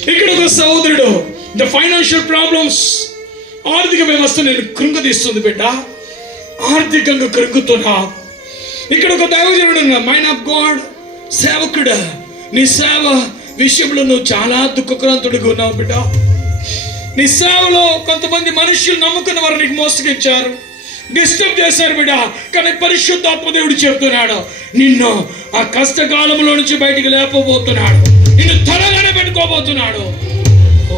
ఇక్కడ ఒక సహోదరుడు ద ఫైనాన్షియల్ ప్రాబ్లమ్స్ ఆర్థిక వ్యవస్థ నేను కృంగదీస్తుంది బిడ్డ. ఆర్థికంగా కృంగుతున్నా. ఇక్కడ ఒక దైవజనుడు ఉన్నా మైండ్ ఆఫ్ గాడ్ సేవకుడు. నీ సేవ విషయంలో నువ్వు చాలా దుఃఖక్రాంతుడిగా ఉన్నావు బిడ్డ. నీ సేవలో కొంతమంది మనుషులు నమ్ముకున్న వారు నీకు మోసగించారు. డిస్టర్బ్ చేశారు బిడ్డ కానీ పరిశుద్ధాత్మ దేవుడు చెప్తున్నాడు నిన్ను ఆ కష్టకాలంలో నుంచి బయటికి లేపబోతున్నాడు. నిన్ను త్వరగానే పెట్టుకోబోతున్నాడు. ఓ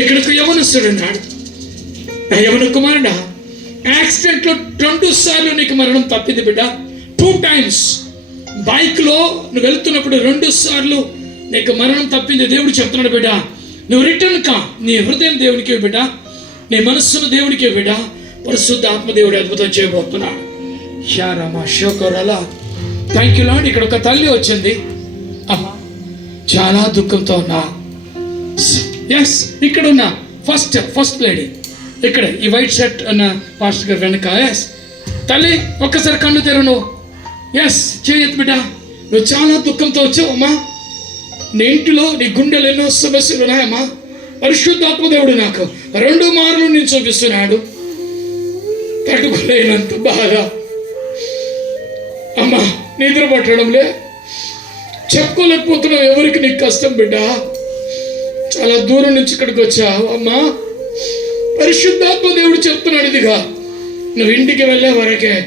ఇక్కడికి యవనస్తుడు ఉన్నాడు. ఆ యవన కుమారుడా యాక్సిడెంట్లో రెండు సార్లు నీకు మరణం తప్పింది బిడ్డ. టూ టైమ్స్ బైక్లో నువ్వు వెళ్తున్నప్పుడు రెండు సార్లు నీకు మరణం తప్పింది దేవుడు చెప్తున్నాడు బిడ్డ. నువ్వు రిటర్న్ కా నీ హృదయం దేవునికి బిడ్డ. నీ మనస్సును దేవునికి బిడ్డ. పరిశుద్ధ ఆత్మదేవుడు అద్భుతం చేయబోతున్నాడు షారామా షోకరలా థ్యాంక్ యూ లాడ్ ఇక్కడ ఒక తల్లి వచ్చింది. అమ్మా చాలా దుఃఖంతో ఉన్నా. ఎస్ ఇక్కడ ఉన్న ఫస్ట్ ఫస్ట్ లేడీ ఇక్కడ ఈ వైట్ షర్ట్ అన్న పాస్టర్ గారు వెనక. ఎస్ తల్లి ఒక్కసారి కన్ను తెరు నువ్వు. ఎస్ చేయొద్దు బిడ్డ. నువ్వు చాలా దుఃఖంతో వచ్చావు అమ్మా. నీ ఇంటిలో నీ గుండెలు ఎన్నో సమస్యలు ఉన్నాయమ్మా. పరిశుద్ధాత్మ దేవుడు నాకు రెండు మార్లు నేను చూపిస్తున్నాడు. తట్టుకోలేనంత బాధ అమ్మా నిద్ర పట్టడంలే. చెప్పుకోలేకపోతున్నావు ఎవరికి నీకు కష్టం బిడ్డ? చాలా దూరం నుంచి ఇక్కడికి వచ్చావు. అమ్మా పరిశుద్ధాత్మ దేవుడు చెప్తున్నాడు ఇదిగా. నువ్వు ఇంటికి వెళ్ళే వరకే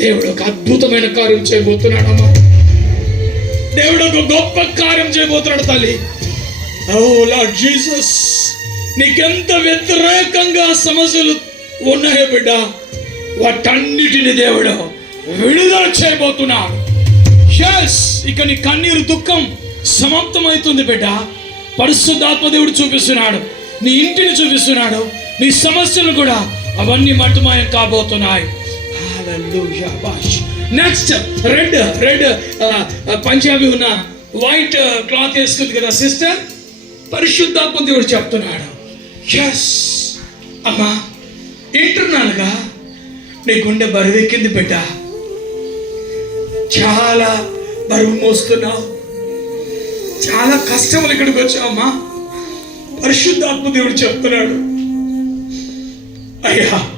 దేవుడు ఒక అద్భుతమైన కార్యం చేయబోతున్నాడు అమ్మా. దేవుడు ఒక గొప్ప కార్యం చేయబోతున్నాడు తల్లి. ఓ లార్డ్ జీసస్ నీకెంత వ్యతిరేకంగా సమస్యలు ఉన్నాయో బిడ్డ? వాటన్నిటిని దేవుడు విడుదల చేయబోతున్నాడు. ఎస్ ఇక నీ కన్నీరు దుఃఖం సమాప్తమవుతుంది బిడ్డ. పరిశుద్ధాత్మ దేవుడు చూపిస్తున్నాడు. నీ ఇంటిని చూపిస్తున్నాడు. నీ సమస్యలు కూడా అవన్నీ మటుమాయం కాబోతున్నాయి. నెక్స్ట్ రెడ్ రెడ్ పంజాబీ ఉన్న వైట్ క్లాత్ వేసుకుంది కదా సిస్టర్ పరిశుద్ధాత్మ దేవుడు చెప్తున్నాడు. ఎస్ అమ్మా ఇంటర్నల్గా నీ గుండె బరువెక్కింది బిడ్డ. చాలా బరువు మోస్తున్నావు. చాలా కష్టములు ఇక్కడికి వచ్చావమ్మా పరిశుద్ధాత్మ దేవుడు చెప్తున్నాడు. అయ్యా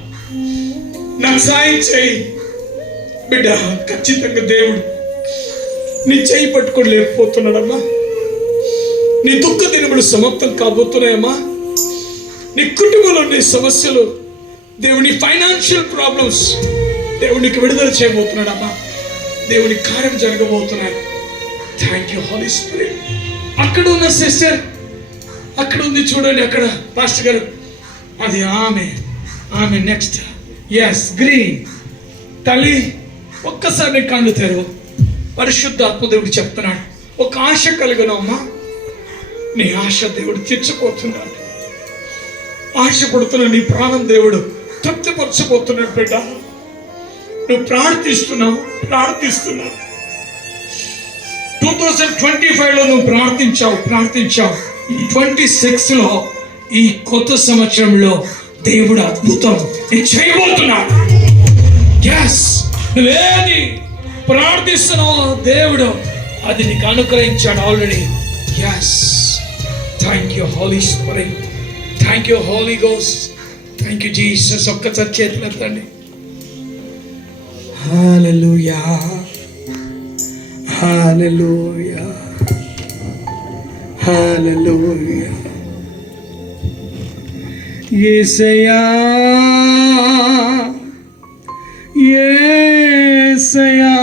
నాకు సాయం చేయి. బిడ్డ ఖచ్చితంగా దేవుడు నీ చేయి పట్టుకొని లేకపోతున్నాడమ్మా. నీ దుఃఖ దినములు సమాప్తం కాబోతున్నాయమ్మా. నీ కుటుంబంలో నీ సమస్యలు దేవుని ఫైనాన్షియల్ ప్రాబ్లమ్స్ దేవునికి విడుదల చేయబోతున్నాడమ్మా. దేవుని కార్యం జరగబోతున్నాడు. థ్యాంక్ యూ హాలీ స్పిరిట్ అక్కడ ఉన్న సిస్టర్ అక్కడ ఉంది చూడండి అక్కడ పాస్టర్ గారు. అది ఆమె ఆమె నెక్స్ట్ ఎస్ గ్రీన్ తల్లి ఒక్కసారి నీ కళ్ళు తెరువు. పరిశుద్ధ ఆత్మదేవుడు చెప్తున్నాడు. ఒక ఆశ కలిగను అమ్మా నీ ఆశ దేవుడు తీర్చిపోతున్నాడు ఆశపడుతున్న నీ ప్రాణం దేవుడు తృప్తిపరచబోతున్నాడు బిడ్డ. నువ్వు ప్రార్థిస్తున్నావు ప్రార్థిస్తున్నావు. టూ థౌజండ్ ట్వంటీ ఫైవ్లో నువ్వు ప్రార్థించావు ప్రార్థించావు. ఈ ట్వంటీ సిక్స్లో ఈ కొత్త సంవత్సరంలో దేవుడు అద్భుతం నేను చేయబోతున్నాడు ఎస్ నువ్వేది ప్రార్థిస్తున్నావు దేవుడు అది నీకు అనుగ్రహించాడు already yes thank you holy spirit thank you holy goes thank you Jesus ఒక్కసారి చేతులు ఎత్తండి Hallelujah. Hallelujah. Hallelujah. యేసయ్యా యేసయ్యా